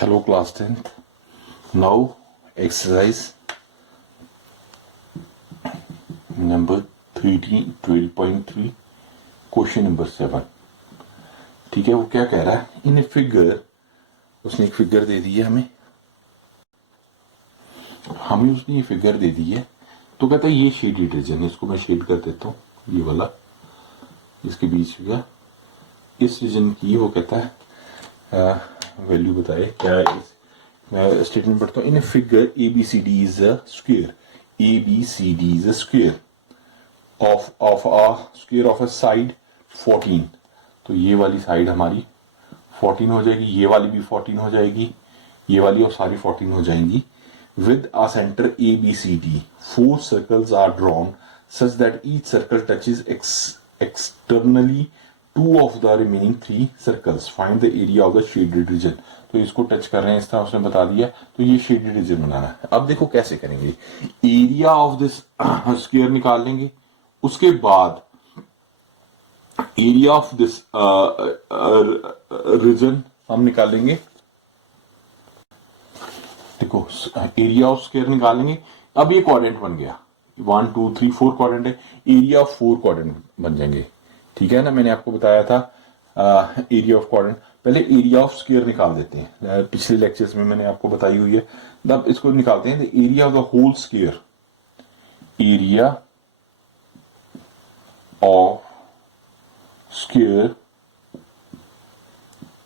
Hello class 10th. Now exercise number 13 12.3 question number 7. ठीक है, वो क्या कह रहा है इन ए फिगर. उसने एक फिगर दे दी है हमें उसने ये फिगर दे दी है. तो कहता है ये शेडेड रीजन है, इसको मैं शेड कर देता हूँ, ये वाला इसके बीच का इस रीजन की वो कहता है वैल्यू बताए क्या. मैं स्टेटमेंट पढ़ता हूँ. In a figure A B C D is a square. A B C D is a square of a square of a side 14. तो ये वाली साइड हमारी 14 हो जाएगी, ये वाली भी 14 हो जाएगी, ये वाली और सारी 14 हो जाएंगी. With a center A B C D 4 circles are drawn such that each circle touches externally 2 of the remaining 3 circles. Find the area of the shaded region. तो इसको टच कर रहे हैं, इस तरह उसने बता दिया. तो ये शेडेड रीजन बनाना है. अब देखो कैसे करेंगे. एरिया ऑफ दिस स्क्वायर निकाल लेंगे, उसके बाद एरिया ऑफ दिस रीजन हम निकालेंगे. देखो एरिया ऑफ स्क्वायर निकालेंगे. अब ये क्वाड्रेंट बन गया, 1 2 3 4 क्वाड्रेंट है. एरिया ऑफ 4 क्वाड्रेंट बन जाएंगे. ठीक है ना, मैंने आपको बताया था एरिया ऑफ क्वाड्रेंट. पहले एरिया ऑफ स्क्वायर निकाल देते हैं, पिछले लेक्चर्स में मैंने आपको बताई हुई है. तब इसको निकालते हैं. Area of the whole square, area of square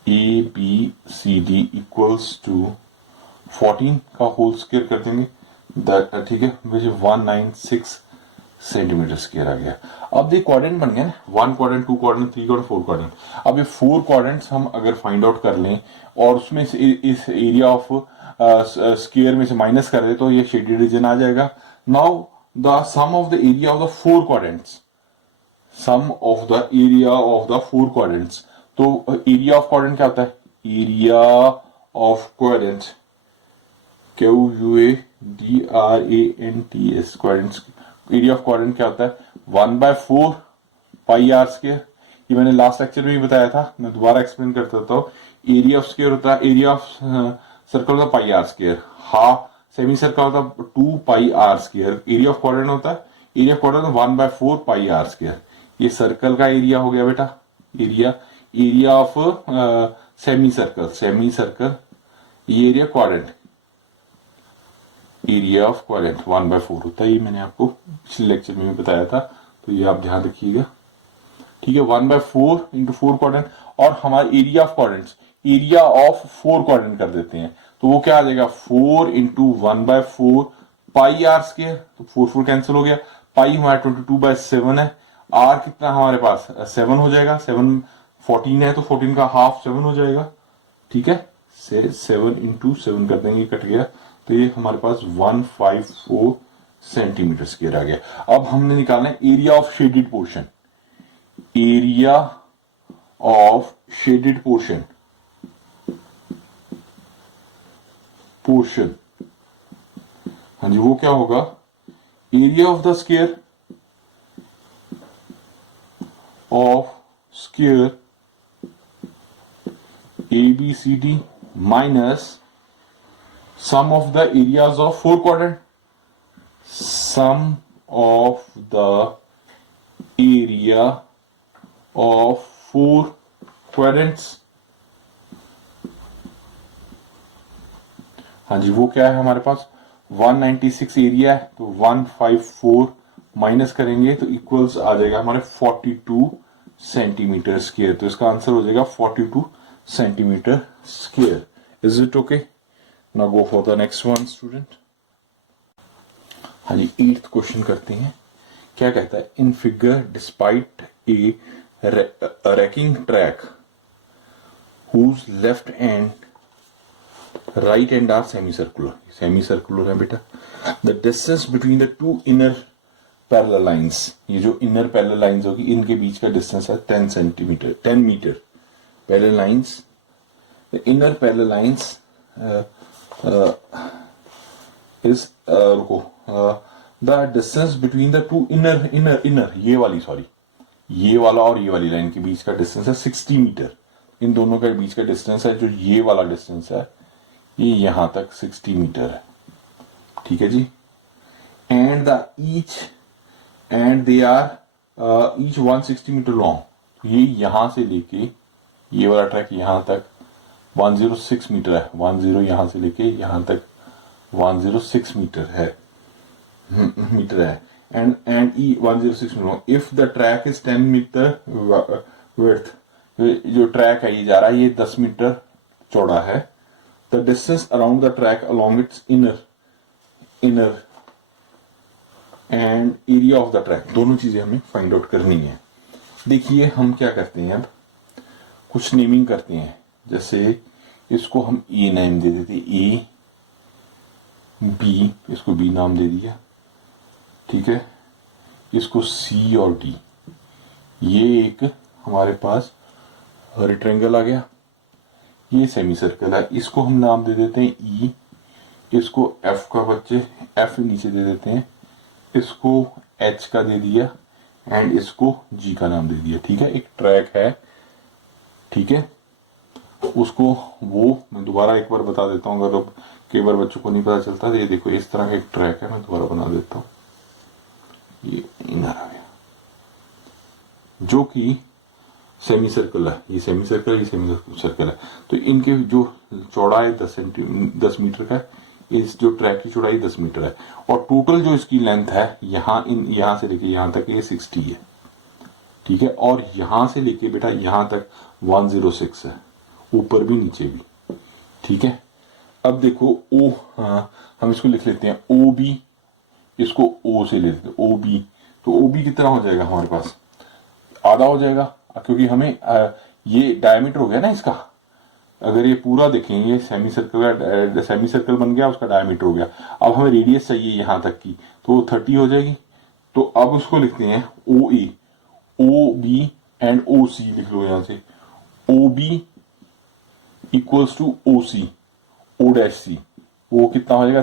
A B C D equals to 14 का होल स्क्वायर कर देंगे. ठीक है, विच 196 सेंटीमीटर स्क्वायर आ गया. अब ये क्वाड्रेंट बन गया ना, 1 क्वाड्रेंट 2 क्वाड्रेंट 3 क्वाड्रेंट 4 क्वाड्रेंट. अब ये 4 क्वाड्रेंट्स हम अगर फाइंड आउट कर लें और उसमें से इस एरिया ऑफ स्क्वायर में से माइनस कर दे तो ये शेडेड रीजन आ जाएगा. Now the sum of the area of the 4 quadrants, sum of the area of the 4 quadrants. तो एरिया ऑफ क्वाड्रेंट क्या होता है? Area of quadrant QUADRANT quadrants. Area of quadrant क्या होता है? 1/4 पाई आर स्क्वायर. ये मैंने लास्ट लेक्चर में भी बताया था, मैं दोबारा एक्सप्लेन कर देता हूँ. एरिया ऑफ स्क्वायर होता है, एरिया ऑफ सर्कल होता है pi R square. Half semicircle होता है 2 pi R square. Area of quadrant होता है, area of quadrant 1/4 pi R square. ये सर्कल का एरिया हो गया बेटा. एरिया ऑफ सेमी सर्कल ये area quadrant, area of quadrant 1/4 होता है. ये मैंने आपको पिछले लेक्चर में भी बताया था, तो ये आप ध्यान रखिएगा. ठीक है, 1/4 इंटू 4 क्वाड्रेंट. और हमारा area of quadrants, area of 4 quadrant कर देते हैं. तो वो क्या आ जाएगा? 4 इंटू 1/4 पाई आर स्क्वायर. तो 4 4 कैंसिल हो गया. पाई हमारा 22/7 है. आर कितना हमारे पास 7 हो जाएगा. 7 14 है तो 14 का हाफ 7 हो जाएगा. ठीक है, 7 इंटू 7 कर देंगे, कट गया. तो ये हमारे पास 154 सेंटीमीटर स्क्वायर आ गया. अब हमने निकालना है area of shaded portion. Area of shaded portion हाँ जी, वो क्या होगा? Area of the square ABCD minus sum of the areas of 4 quadrant. Sum of the area of 4 quadrants. हाँ जी, वो क्या है हमारे पास? 196 एरिया है, तो 154 माइनस करेंगे तो इक्वल्स आ जाएगा हमारे 42 सेंटीमीटर स्क्वायर. तो इसका आंसर हो जाएगा 42 centimetre square. Is it okay? Now go for the next one student. हाँ जी, 8th क्वेश्चन करते हैं. क्या कहता है? In figure despite A ranking track whose left and right end are semicircular है बेटा. The distance between the two inner parallel lines, ये जो inner parallel lines होगी इनके बीच का डिस्टेंस है 10 metre. Parallel lines, the inner parallel lines is the distance between the two inner ये वाला और ये वाली लाइन के बीच का डिस्टेंस है 60 मीटर. इन दोनों के बीच का डिस्टेंस है जो ये वाला डिस्टेंस है ये यहां तक 60 मीटर है, ठीक है जी। And the each and they are each 160 metre long. ये यहां से लेके ये वाला ट्रैक यहां तक 106 मीटर है, 10 यहां से लेके यहां तक 106 मीटर है, मीटर है। And E 106 metre. If the track is 10 metre width, जो ट्रैक है ये जा रहा है ये 10 मीटर चौड़ा है। The distance around the track along its inner and area of the track, दोनों चीजें हमें फाइंड आउट करनी है। देखिए हम क्या करते हैं, अब कुछ नेमिंग करते हैं। जैसे इसको हम ए नेम दे देते, ए बी, इसको बी नाम दे दिया, ठीक है। इसको सी और डी, ये एक हमारे पास रेक्टेंगल आ गया, ये सेमी सर्कल है, इसको हम नाम दे देते हैं ई। इसको एफ का बच्चे एफ नीचे दे देते हैं, इसको एच का दे दिया एंड इसको जी का नाम दे दिया, ठीक है। एक ट्रैक है, ठीक है। उसको वो मैं दोबारा एक बार बता देता हूँ, अगर कई बार बच्चों को नहीं पता चलता। तो ये देखो इस तरह का एक ट्रैक है, मैं दोबारा बना देता हूँ। ये इनर आ गया जो कि सेमी सर्कल है, ये सेमी सर्कल, ये सेमी सर्कल है। तो इनके जो चौड़ा है 10 मीटर का, इस जो ट्रैक की चौड़ाई 10 मीटर है, और टोटल जो इसकी लेंथ है यहां से लेके यहां तक ये 60 है, ठीक है। और यहां से लेके बेटा यहां तक 106 है, ऊपर भी नीचे भी, ठीक है। अब देखो ओ, हाँ हम इसको लिख लेते हैं ओ बी, इसको ओ से ले लेते हैं ओ बी। तो ओ बी कितना हो जाएगा हमारे पास, आधा हो जाएगा, क्योंकि हमें ये डायमीटर हो गया ना इसका। अगर ये पूरा देखें, ये सेमी सर्कल बन गया, उसका डायमीटर हो गया। अब हमें रेडियस चाहिए यहां तक की, तो 30 हो जाएगी। तो अब उसको लिखते हैं ओ ए, ओ बी एंड ओ सी लिख लो यहां से। O B equals to O C, O dash C, वो कितना हो जाएगा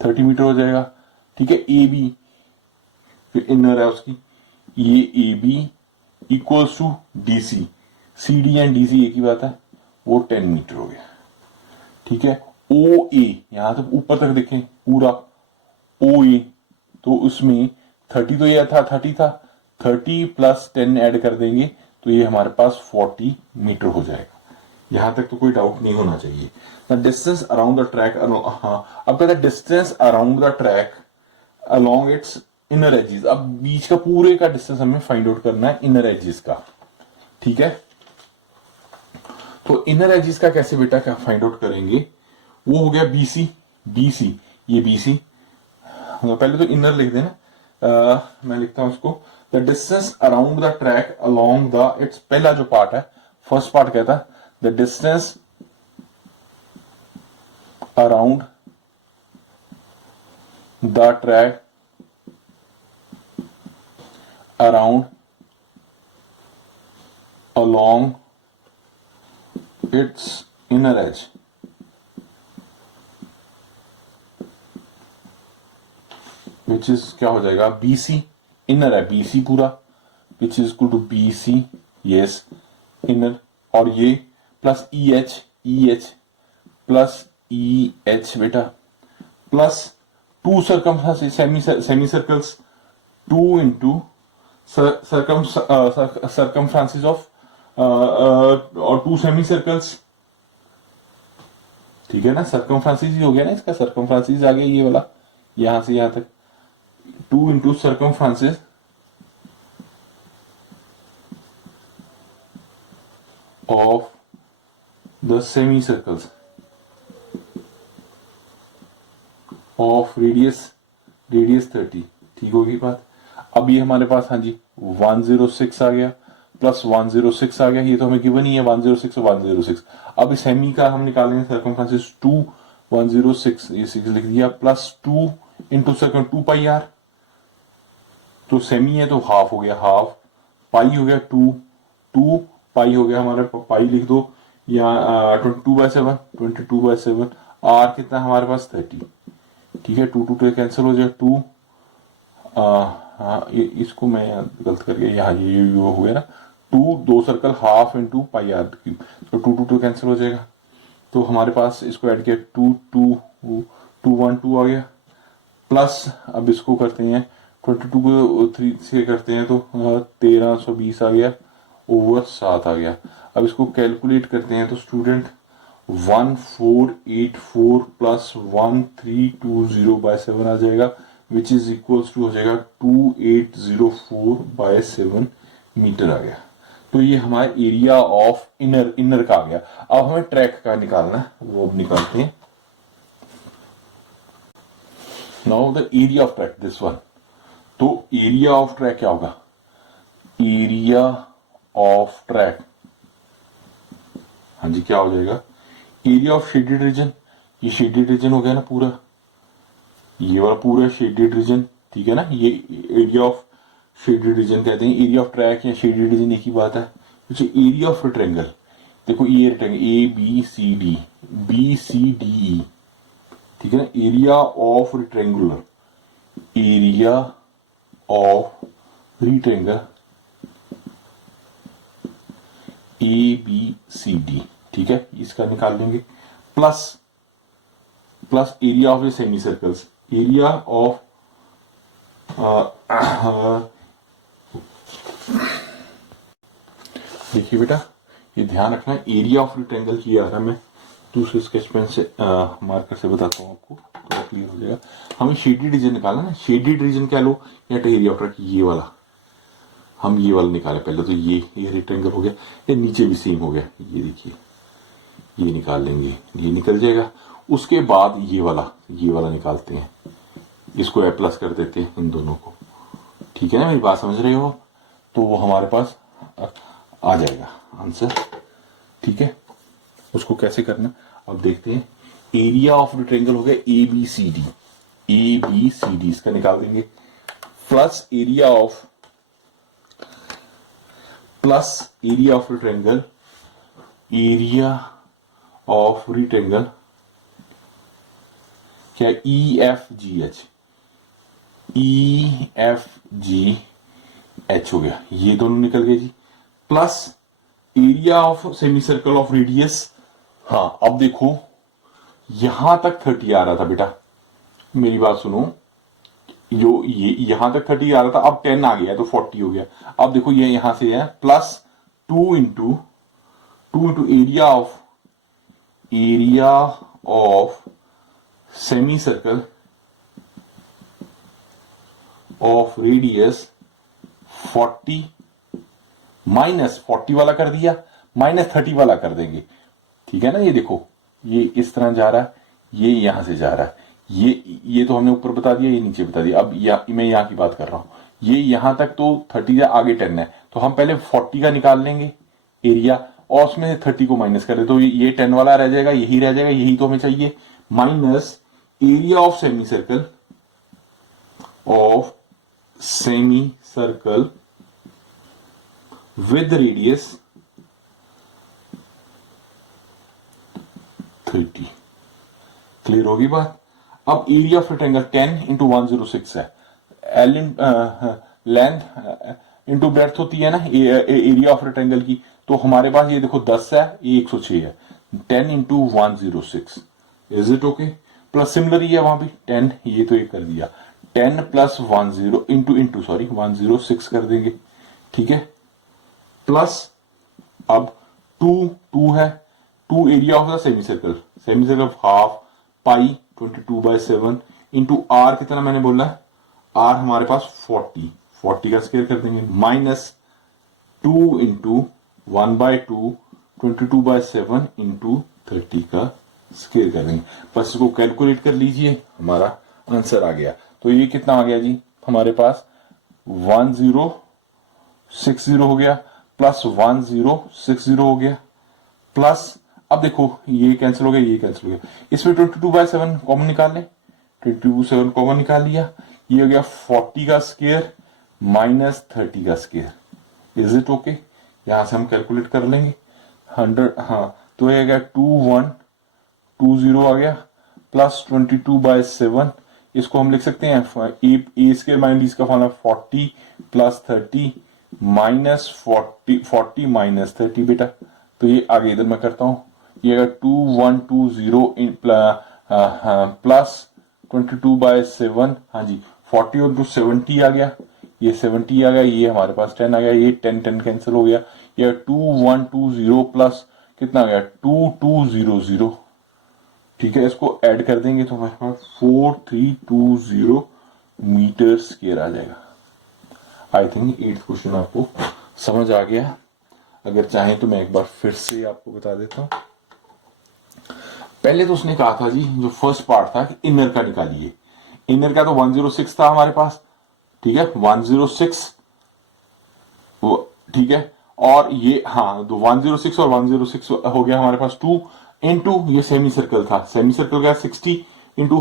30 मीटर हो जाएगा, ठीक है। ए बी फिर इनर है उसकी, ये A B equals to D C, C D and D C एक ही बात है, वो 10 मीटर हो गया, ठीक है। ओ ए यहां तक ऊपर तक देखें पूरा ओ ए, तो उसमें 30 तो ये था 30 था, 30 प्लस 10 ऐड कर देंगे तो ये हमारे पास 40 मीटर हो जाएगा। यहां तक तो कोई डाउट नहीं होना चाहिए। The distance around the track, हाँ अब कहता है distance around the track along its inner edges. अब बीच का पूरे का डिस्टेंस हमें फाइंड आउट करना है इनर एजेस का, ठीक है। तो इनर एजेस का कैसे बेटा क्या फाइंड आउट करेंगे, वो हो गया बीसी, बीसी ये बीसी, पहले तो इनर लिख देना, मैं लिखता हूं उसको। The distance around the track along the it's, पहला जो पार्ट है फर्स्ट पार्ट कहता है the distance around the track around along its inner edge, which is क्या हो जाएगा BC, इनर है BC पूरा, which is equal to BC, yes inner, और ये प्लस EH प्लस EH बेटा, plus 2 semi circles, 2 into circumferences of और 2 semi circles, ठीक है ना। सर्कमफ्रेंसिस हो गया ना इसका, सर्कमफ्रेंसिस आ गया ये वाला यहां से यहां तक, 2 into circumferences of the semicircles of radius 30, ठीक होगी बात। अब ये हमारे पास हाँ जी 106 आ गया, प्लस 106 आ गया, ये तो हमें गिवन ही है 106 और 106। अब इस सेमी का हम निकालेंगे सर्कमफ्रेंसिस 2, 106 ये 6 लिख दिया, plus 2 into circum 2 pi r, तो सेमी है तो हाफ हो गया, हाफ पाई हो गया 2 पाई हो गया हमारे पाई लिख दो, या 22/7 आर कितना हमारे पास 30, ठीक है। 2 2 कैंसिल हो जाए 2, हाँ ये इसको मैं गलत कर गया, यहाँ ये हो गया ना 2 circle half into pi r cube, तो 2 2 कैंसिल हो जाएगा। तो हमारे पास इसको ऐड किया 212 आ गया, प्लस अब इसको करते हैं 22 को 3 से करते हैं तो 1320 आ गया, ओवर 7 आ गया। अब इसको कैलकुलेट करते हैं तो स्टूडेंट 1484 प्लस 1320/7 आ जाएगा, विच इज इक्वल्स टू हो जाएगा 2804/7 मीटर आ गया। तो ये हमारा एरिया ऑफ इनर का आ गया। अब हमें ट्रैक का निकालना है, वो अब निकालते हैं। Now the area of track, this one. तो एरिया ऑफ ट्रैक क्या होगा? एरिया ऑफ ट्रैक, हाँ जी, क्या हो जाएगा? एरिया ऑफ शेडेड रीजन, ये शेडेड रीजन हो गया ना पूरा, ये वाला पूरा शेडेड रीजन, ठीक है ना, ये एरिया ऑफ शेडेड रीजन कहते हैं। एरिया ऑफ ट्रैक या शेडेड रीजन एक ही बात है। एरिया ऑफ रेक्टेंगल, देखो ये rectangle A B C D, B C D E, ठीक है ना। Area of rectangular, area of rectangle A B C D, ठीक है, इसका निकाल लेंगे। Plus area of semi circles, area of देखिए बेटा, ये ध्यान रखना, एरिया ऑफ रेक्टेंगल की आ रहा, मैं दूसरे स्केच पेन से मार्कर से बताता हूँ आपको, तो क्लियर हो जाएगा। हमें शेडेड रीजन निकालना है। शेडेड रीजन क्या लो, या एरिया ऑफ ट्रैक, ये वाला, हम ये वाला निकाले पहले। तो ये रेक्टेंगल हो गया, ये नीचे भी सेम हो गया, ये देखिए, ये निकाल लेंगे, ये निकल जाएगा। उसके बाद ये वाला निकालते हैं, इसको ए प्लस कर देते हैं इन दोनों को, ठीक है ना, मेरी बात समझ रहे हो? तो वो हमारे पास आ जाएगा आंसर, ठीक है। उसको कैसे करना अब देखते हैं। एरिया ऑफ रेक्टेंगल हो गया A B C D, A B C D, इसका निकाल देंगे। Plus area of rectangle, area of rectangle क्या, E F G H, E F G H हो गया, ये दोनों निकल गए जी। Plus area of semicircle of radius, हाँ अब देखो यहां तक 30 आ रहा था बेटा, मेरी बात सुनो, जो ये यहां तक 30 आ रहा था, अब 10 आ गया तो 40 हो गया। अब देखो ये यहां से है plus 2 into area of semicircle of radius 40 minus 40 वाला कर दिया, माइनस 30 वाला कर देंगे, ठीक है ना। ये देखो, ये इस तरह जा रहा है, ये यहां से जा रहा है, ये तो हमने ऊपर बता दिया, ये नीचे बता दिया। अब मैं यहां की बात कर रहा हूं, ये यहां तक तो 30 है, आगे 10 है, तो हम पहले 40 का निकाल लेंगे एरिया, और उसमें से 30 को माइनस कर दे, तो ये 10 वाला रह जाएगा, यही रह जाएगा, यही तो हमें चाहिए। Minus area of semi circle with radius 30। Clear होगी बात? अब एरिया ऑफ रेक्टेंगल 10 इंटू 106 है, लेंथ इंटू ब्रेड्थ होती है ना एरिया ऑफ रेक्टेंगल की। तो हमारे पास ये देखो 10 है, ये 106 है, 10 into 106, is it okay? Plus similar ही है वहां भी 10, ये तो ये कर दिया, 10 प्लस 10 इंटू 106 कर देंगे, ठीक है। प्लस अब 2 है, 2 area of the semi circle half pi 22/7 into r कितना मैंने बोला है, आर हमारे पास 40 का स्क्वायर कर देंगे, माइनस 2 इंटू 1/2 22/7 इंटू 30 का स्क्वायर कर देंगे। बस इसको कैलकुलेट कर लीजिए, हमारा आंसर आ गया। तो ये कितना आ गया जी, हमारे पास 1060 हो गया, प्लस 1060 हो गया, प्लस अब देखो ये कैंसिल हो गया, ये कैंसिल हो गया, इसमें 22/7 कॉमन निकाल लें, 22/7 कॉमन निकाल लिया, ये हो गया 40 का स्क्वायर माइनस 30 का स्क्वायर, इज इट ओके? यहां से हम कैलकुलेट कर लेंगे 100, हाँ तो ये गया 2120 आ गया, प्लस 22/7, इसको हम लिख सकते हैं ए स्क्वायर माइनस बी का फॉर्मूला 40 प्लस 30 माइनस 40 माइनस 30 बेटा। तो ये आगे इधर मैं करता हूं, ये अगर 2120 प्लस 22/7, हाँ जी 40 और 70 आ गया, ये 70 आ गया, ये हमारे पास 10 आ गया, ये 10 कैंसिल हो गया, ये 2120 प्लस कितना आ गया 2200, ठीक है, इसको ऐड कर देंगे तो हमारे पास 4320 मीटर स्क्वायर आ जाएगा। आई थिंक 8th क्वेश्चन आपको समझ आ गया। अगर चाहें तो मैं एक बार फिर से आपको बता देता हूं। पहले तो उसने कहा था जी, जो फर्स्ट पार्ट था कि इनर का निकालिए, इनर का तो 106 था हमारे पास, ठीक है 106, ठीक है, और ये हाँ तो 106 और 106 हो गया हमारे पास 2 इंटू ये सेमी सर्कल था, सेमी सर्कल का 60 इंटू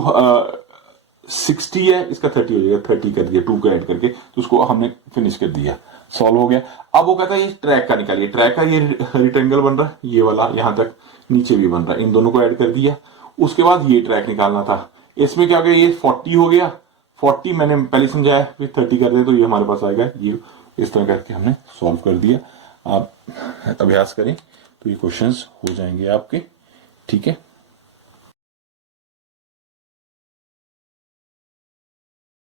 60 है, इसका 30 हो जाएगा, 30 कर दिया 2 को ऐड करके, तो उसको हमने फिनिश कर दिया, सॉल्व हो गया। अब वो कहता है ये ट्रैक का निकालिए, ट्रैक का ये रेक्टेंगल बन रहा है, ये वाला यहां तक नीचे भी बन रहा है, इन दोनों को ऐड कर दिया। उसके बाद ये ट्रैक निकालना था, इसमें क्या हो गया, ये 40 हो गया, 40 मैंने पहले समझाया, फिर 30 कर दे तो ये हमारे पास आएगा, ये इस तरह करके हमने सॉल्व कर दिया। आप अभ्यास करें तो ये क्वेश्चंस हो जाएंगे आपके, ठीक है।